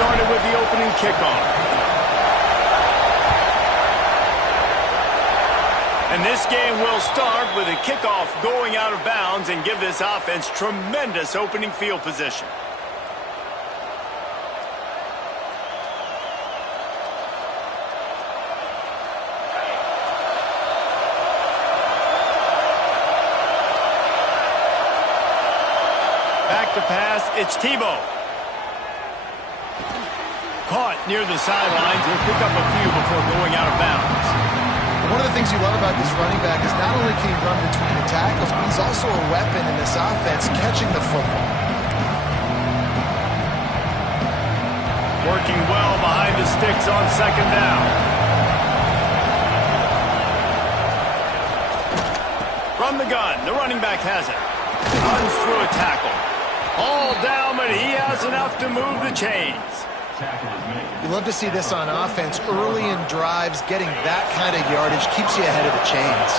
started with the opening kickoff. And this game will start with a kickoff going out of bounds and give this offense tremendous opening field position. Back to pass, it's Tebow. Caught near the sidelines. He'll pick up a few before going out of bounds. One of the things you love about this running back is not only can he run between the tackles, but he's also a weapon in this offense, catching the football. Working well behind the sticks on second down. From the gun, the running back has it. Runs through a tackle. All down, but he has enough to move the chains. You love to see this on offense. Early in drives, getting that kind of yardage keeps you ahead of the chains.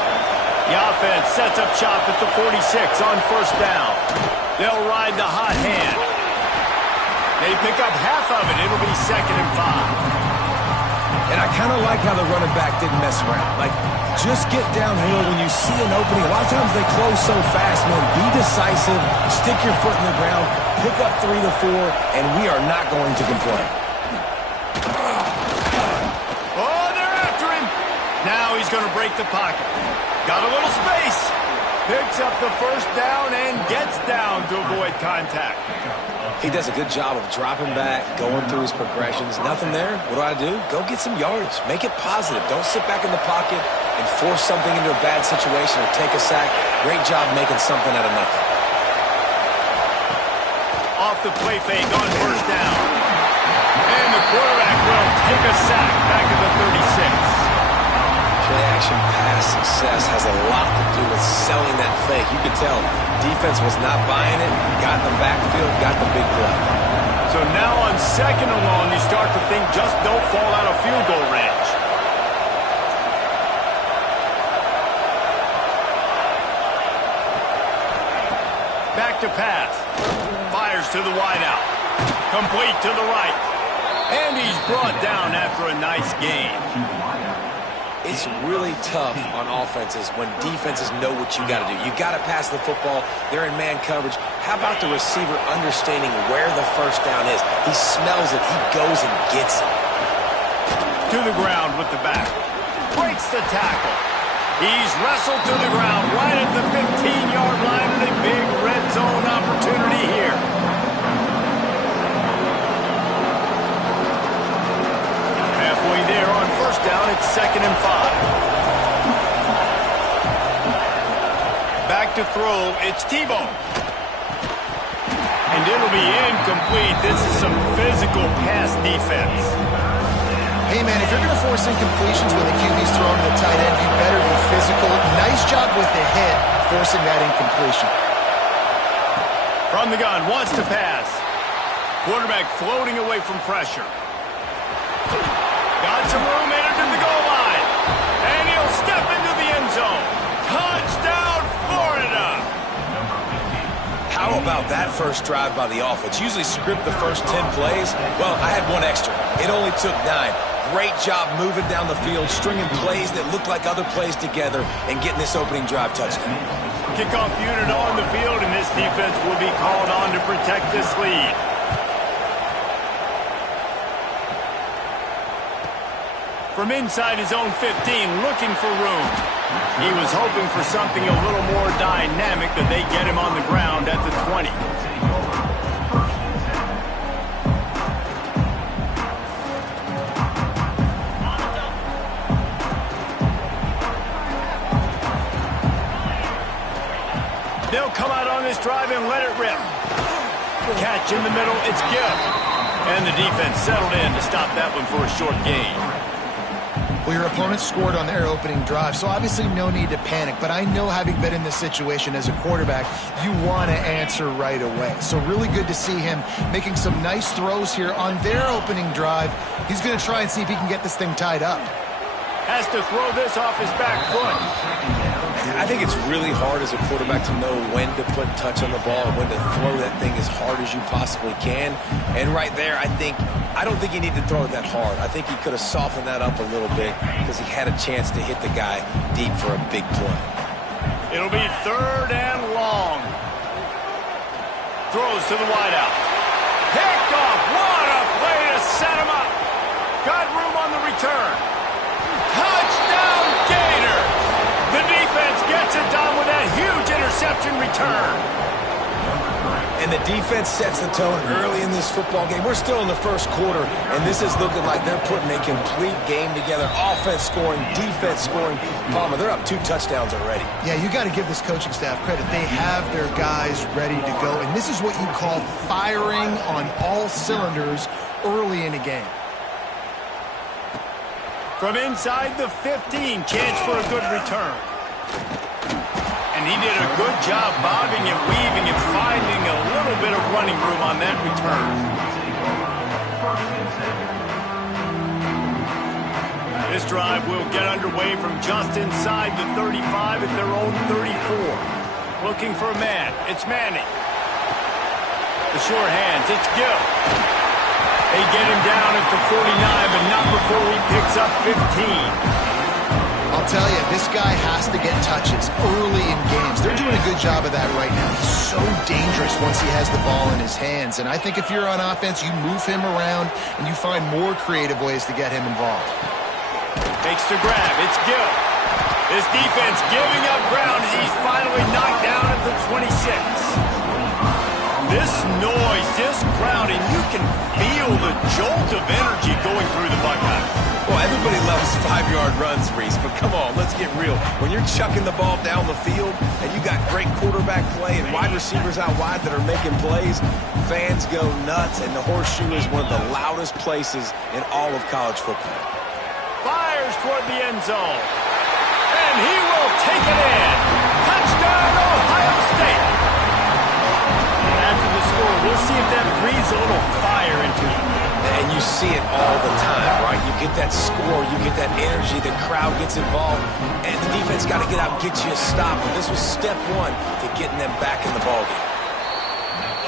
The offense sets up shop at the 46 on first down. They'll ride the hot hand. They pick up half of it. It'll be 2nd and 5. And I kind of like how the running back didn't mess around. Like, just get downhill when you see an opening. A lot of times they close so fast, man. Be decisive, stick your foot in the ground, pick up 3 to 4, and we are not going to complain. Oh, they're after him. Now he's going to break the pocket. Got a little space. Picks up the first down and gets down to avoid contact. He does a good job of dropping back, going through his progressions. Nothing there. What do? Go get some yardage. Make it positive. Don't sit back in the pocket and force something into a bad situation or take a sack. Great job making something out of nothing. Off the play fake on first down. And the quarterback will take a sack back at the 36. Play-action pass success has a lot to do with selling that fake. You could tell defense was not buying it, got in the backfield, got the big play. So now on 2nd and long, you start to think just don't fall out of field goal range. Back to pass. Fires to the wideout. Complete to the right. And he's brought down after a nice gain. It's really tough on offenses when defenses know what you got to do. You got to pass the football. They're in man coverage. How about the receiver understanding where the first down is? He smells it. He goes and gets it. To the ground with the back. Breaks the tackle. He's wrestled to the ground right at the 15-yard line and a big red zone opportunity here. Halfway there on first down, it's 2nd and 5. Back to throw, it's Tebow. And it'll be incomplete. This is some physical pass defense. Hey, man, if you're going to force incompletions when the QB's throwing to the tight end, you better be physical. Nice job with the hit, forcing that incompletion. From the gun, wants to pass. Quarterback floating away from pressure. Got some room, entered to the goal line. And he'll step into the end zone. Touchdown, Florida! How about that first drive by the offense? Usually script the first 10 plays. Well, I had one extra. It only took 9. Great job moving down the field, stringing plays that look like other plays together, and getting this opening drive touchdown. Kickoff unit on the field, and this defense will be called on to protect this lead. From inside his own 15, looking for room. He was hoping for something a little more dynamic, but they get him on the ground at the 20. They'll come out on this drive and let it rip. Catch in the middle, it's Gibb. And the defense settled in to stop that one for a short gain. Well, your opponent scored on their opening drive, so obviously no need to panic. But I know, having been in this situation as a quarterback, you want to answer right away. So really good to see him making some nice throws here on their opening drive. He's going to try and see if he can get this thing tied up. Has to throw this off his back foot. I think it's really hard as a quarterback to know when to put touch on the ball and when to throw that thing as hard as you possibly can. And right there, I don't think he needed to throw it that hard. I think he could have softened that up a little bit because he had a chance to hit the guy deep for a big play. It'll be 3rd and long. Throws to the wideout. Picked off. What a play to set him up. Got room on the return. Touchdown, Gator. The defense gets it done with that huge interception return. And the defense sets the tone early in this football game. We're still in the first quarter, and this is looking like they're putting a complete game together. Offense scoring, defense scoring. Palmer, they're up 2 touchdowns already. Yeah, you got to give this coaching staff credit. They have their guys ready to go, and this is what you call firing on all cylinders early in a game. From inside the 15, chance for a good return. And he did a good job bobbing and weaving and finding a little bit of running room on that return. This drive will get underway from just inside the 35 at their own 34. Looking for a man. It's Manning. The sure hands. It's Gill. They get him down at the 49, but not before he picks up 15. I'll tell you, this guy has to get touches early in games. They're doing a good job of that right now. He's so dangerous once he has the ball in his hands. And I think if you're on offense, you move him around and you find more creative ways to get him involved. Takes the grab. It's Gill. This defense giving up ground as he's finally knocked down at the 26. This noise, this crowd, and you can feel the jolt of energy going through the Buckeyes. Well, everybody loves 5-yard runs, Reese, but come on, let's get real. When you're chucking the ball down the field and you got great quarterback play and wide receivers out wide that are making plays, fans go nuts, and the Horseshoe is one of the loudest places in all of college football. Fires toward the end zone. And he will take it in. Touchdown, Ohio State. After the score, we'll see if that breathes a little fire into him. And you see it all the time, right? You get that score, you get that energy, the crowd gets involved, and the defense got to get out and get you a stop. And this was step 1 to getting them back in the ballgame.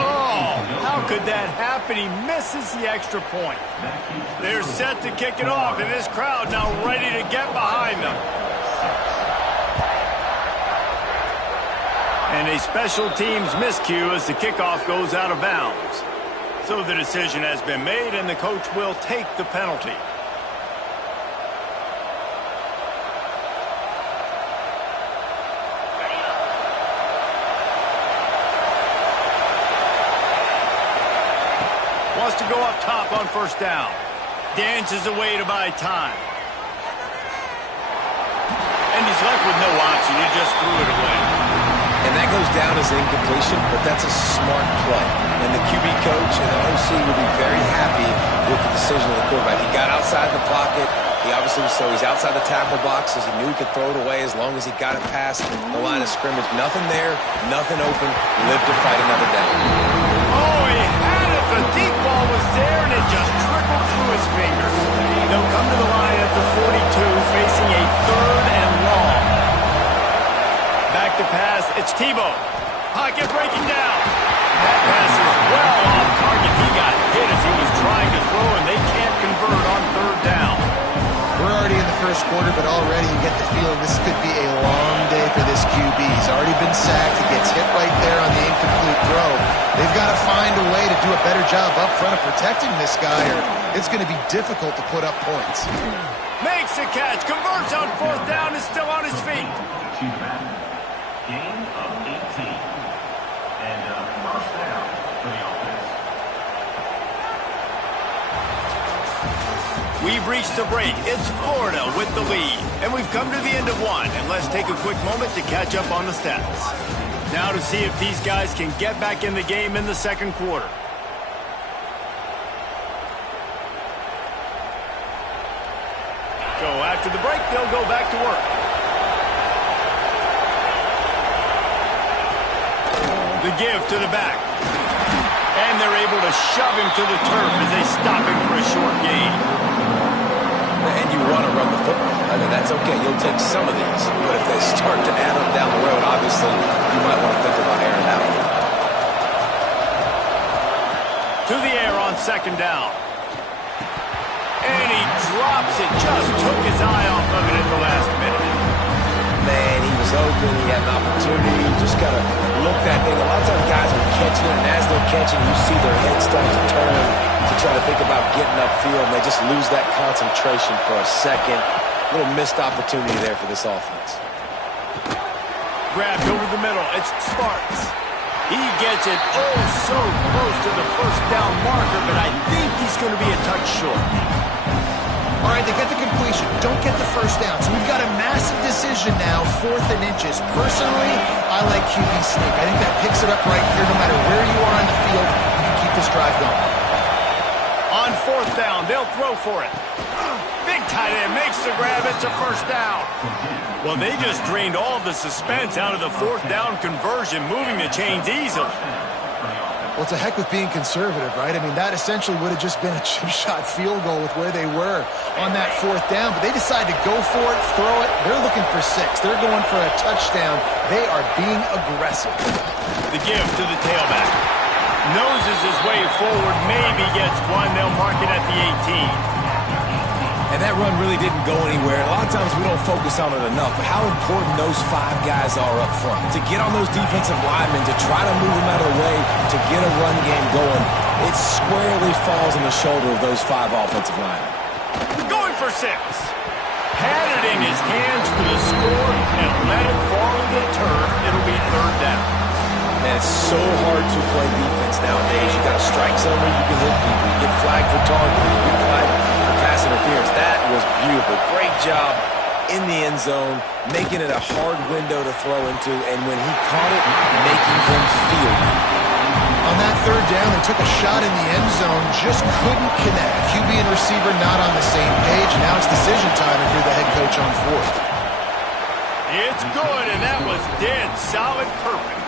Oh, how could that happen? He misses the extra point. They're set to kick it off, and this crowd now ready to get behind them. And a special teams miscue as the kickoff goes out of bounds. So the decision has been made, and the coach will take the penalty. Wants to go up top on 1st down. Dances away to buy time. And he's left with no option. He just threw it away. And that goes down as an incompletion, but that's a smart play. And the QB coach and the OC will be very happy with the decision of the quarterback. He got outside the pocket. He obviously so he's outside the tackle box as he knew he could throw it away as long as he got it past the line of scrimmage. Nothing there, nothing open. Lived to fight another down. Oh, he had it. The deep ball was there, and it just trickled through his fingers. They'll come to the line at the 42, facing a 3rd and long. Back to pass. It's Tebow. Pocket breaking down. That pass is well off target. He got hit as he was trying to throw, and they can't convert on 3rd down. We're already in the first quarter, but already you get the feeling this could be a long day for this QB. He's already been sacked. He gets hit right there on the incomplete throw. They've got to find a way to do a better job up front of protecting this guy, or it's going to be difficult to put up points. Makes a catch. Converts on 4th down. Is still on his feet. Gain of 18. And 1st down for the offense. We've reached the break. It's Florida with the lead. And we've come to the end of one. And let's take a quick moment to catch up on the stats. Now to see if these guys can get back in the game in the 2nd quarter. So after the break, they'll go back to work. The give to the back. And they're able to shove him to the turf as they stop him for a short gain. And you want to run the I mean, that's okay. You'll take some of these. But if they start to add up down the road, obviously, you might want to think about airing out. To the air on second down. And he drops it. Just took his eye off of it at the last minute. Man, he was open. He had an opportunity. Just got to look that thing. A lot of times guys are catching it, and as they're catching, you see their head start to turn to try to think about getting upfield, and they just lose that concentration for a second. A little missed opportunity there for this offense. Grabbed over the middle. It's Sparks. He gets it oh so close to the first down marker, but I think he's going to be a touch short. All right, they get the completion. Don't get the first down. So we've got a massive decision now, 4th and inches. Personally, I like QB sneak. I think that picks it up right here. No matter where you are on the field, you can keep this drive going. On 4th down, they'll throw for it. Big tight end makes the grab. It's a first down. Well, they just drained all of the suspense out of the 4th down conversion, moving the chains easily. Well, it's a heck with being conservative, right? I mean, that essentially would have just been a chip shot field goal with where they were on that 4th down. But they decided to go for it, throw it. They're looking for 6. They're going for a touchdown. They are being aggressive. The give to the tailback. Noses his way forward, maybe gets one. They'll mark it at the 18. And that run really didn't go anywhere. A lot of times we don't focus on it enough, but how important those 5 guys are up front. To get on those defensive linemen, to try to move them out of the way, to get a run game going, it squarely falls on the shoulder of those 5 offensive linemen. Going for 6. Had it in his hands for the score and let it fall to the turf. It'll be 3rd down. Man, it's so hard to play defense nowadays. You got to strike somewhere, you can hit people. You get flagged for targeting, you get flagged for pass interference. That was beautiful. Great job in the end zone, making it a hard window to throw into, and when he caught it, making him feel it. On that 3rd down, they took a shot in the end zone, just couldn't connect. QB and receiver not on the same page. Now it's decision time if you're the head coach on 4th. It's good, and that was dead solid perfect.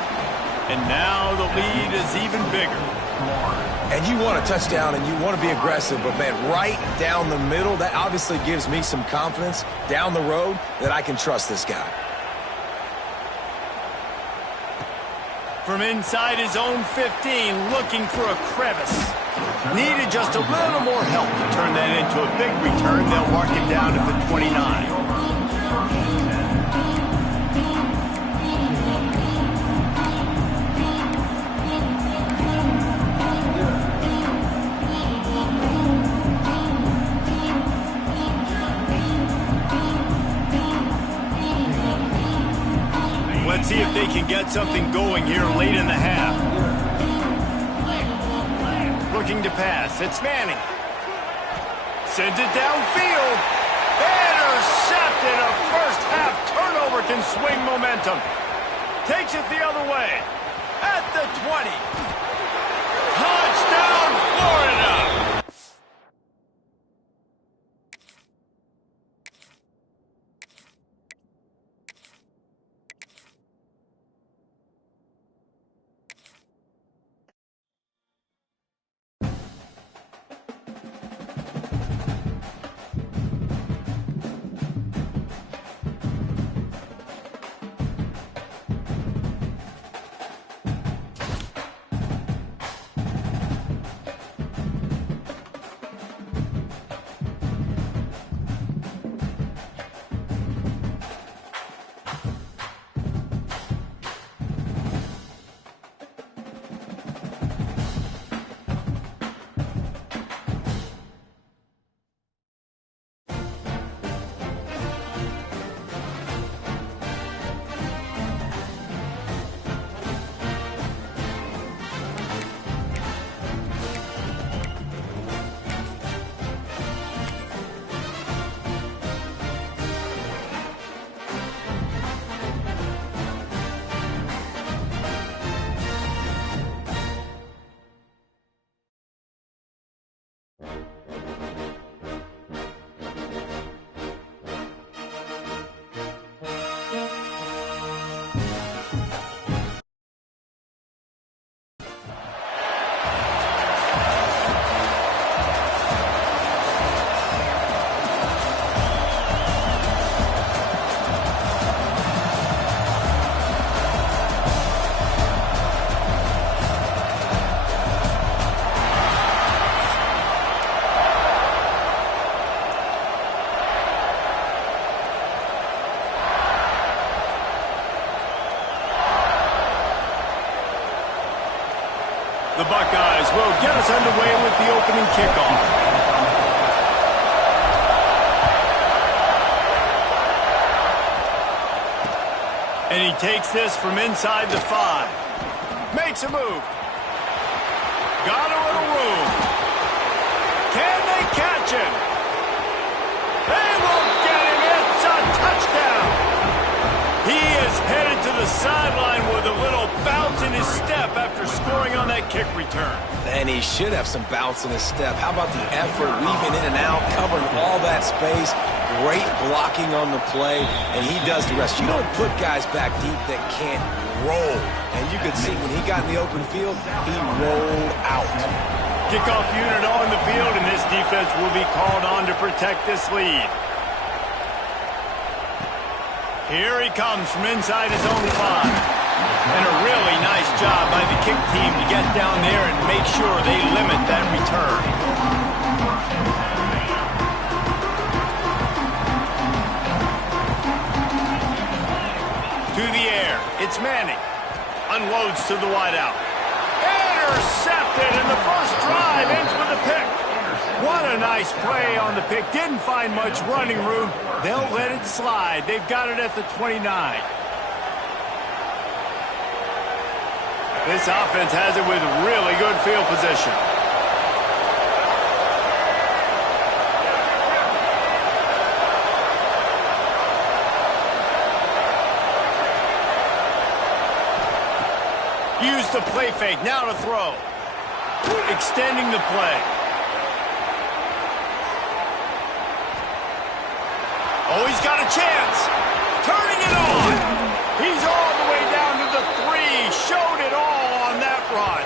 And now the lead is even bigger. And you want a touchdown and you want to be aggressive, but man, right down the middle, that obviously gives me some confidence down the road that I can trust this guy. From inside his own 15, looking for a crevice. Needed just a little more help to turn that into a big return. They'll mark it down to the 29. Let's see if they can get something going here late in the half. Looking to pass. It's Manning. Sends it downfield. Intercepted. A first half turnover can swing momentum. Takes it the other way. At the 20. Touchdown, Florida! will get us underway with the opening kickoff. And he takes this from inside the 5. Makes a move. Got a little room. Can they catch him? They won't get him. It's a touchdown. He is headed to the sideline with a little bounce in his step after scoring on that kick return. And he should have some bounce in his step. How about the effort, weaving in and out, covering all that space. Great blocking on the play, and he does the rest. You don't put guys back deep that can't roll. And you could see when he got in the open field, he rolled out. Kickoff unit on the field, and this defense will be called on to protect this lead. Here he comes from inside his own 5. And a really nice job by the kick team to get down there and make sure they limit that return. To the air, it's Manning. Unloads to the wideout. Intercepted, and the first drive ends with a pick. What a nice play on the pick. Didn't find much running room. They'll let it slide. They've got it at the 29. This offense has it with really good field position. Use the play fake. Now to throw. Extending the play. Oh, he's got a chance. Turning it on. He's all the way down to the 3. Showed it all on that run.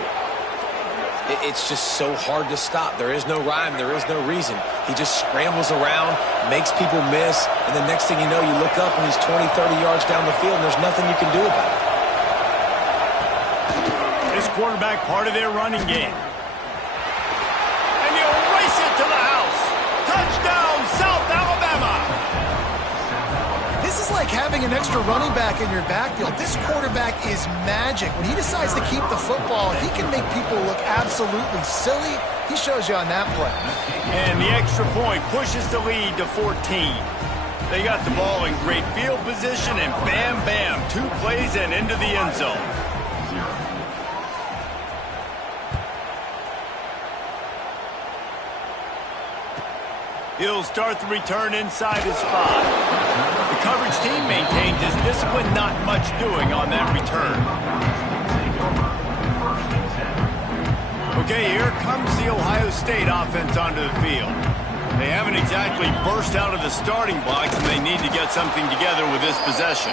It's just so hard to stop. There is no rhyme. There is no reason. He just scrambles around, makes people miss, and the next thing you know, you look up and he's 20, 30 yards down the field, and there's nothing you can do about it. This quarterback part of their running game. And he'll race it to the house. Touchdown, South Alabama. This is like having an extra running back in your backfield. This quarterback is magic. When he decides to keep the football, he can make people look absolutely silly. He shows you on that play. And the extra point pushes the lead to 14. They got the ball in great field position, and bam, bam, 2 plays and into the end zone. He'll start the return inside his 5. The coverage team maintains his discipline, not much doing on that return. Okay, here comes the Ohio State offense onto the field. They haven't exactly burst out of the starting blocks, and they need to get something together with this possession.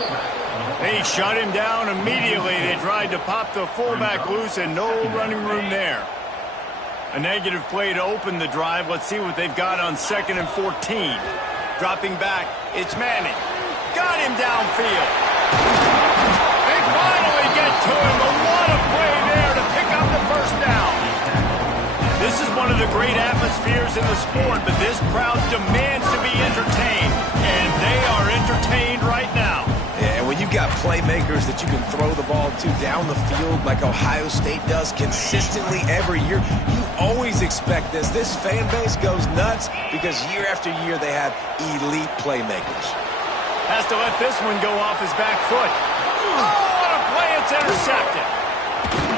They shut him down immediately. They tried to pop the fullback loose, and no running room there. A negative play to open the drive. Let's see what they've got on 2nd and 14. Dropping back, it's Manning. Got him downfield. They finally get to him, but what a play there to pick up the first down. This is one of the great atmospheres in the sport, but this crowd demands to be entertained, and they are entertained right now. Yeah, when you've got playmakers that you can throw the ball to down the field like Ohio State does consistently every year, you always expect this. This fan base goes nuts because year after year they have elite playmakers. Has to let this one go off his back foot. Oh, what a play. It's intercepted.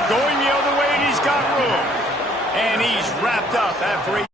Going the other way, and he's got room. And he's wrapped up after a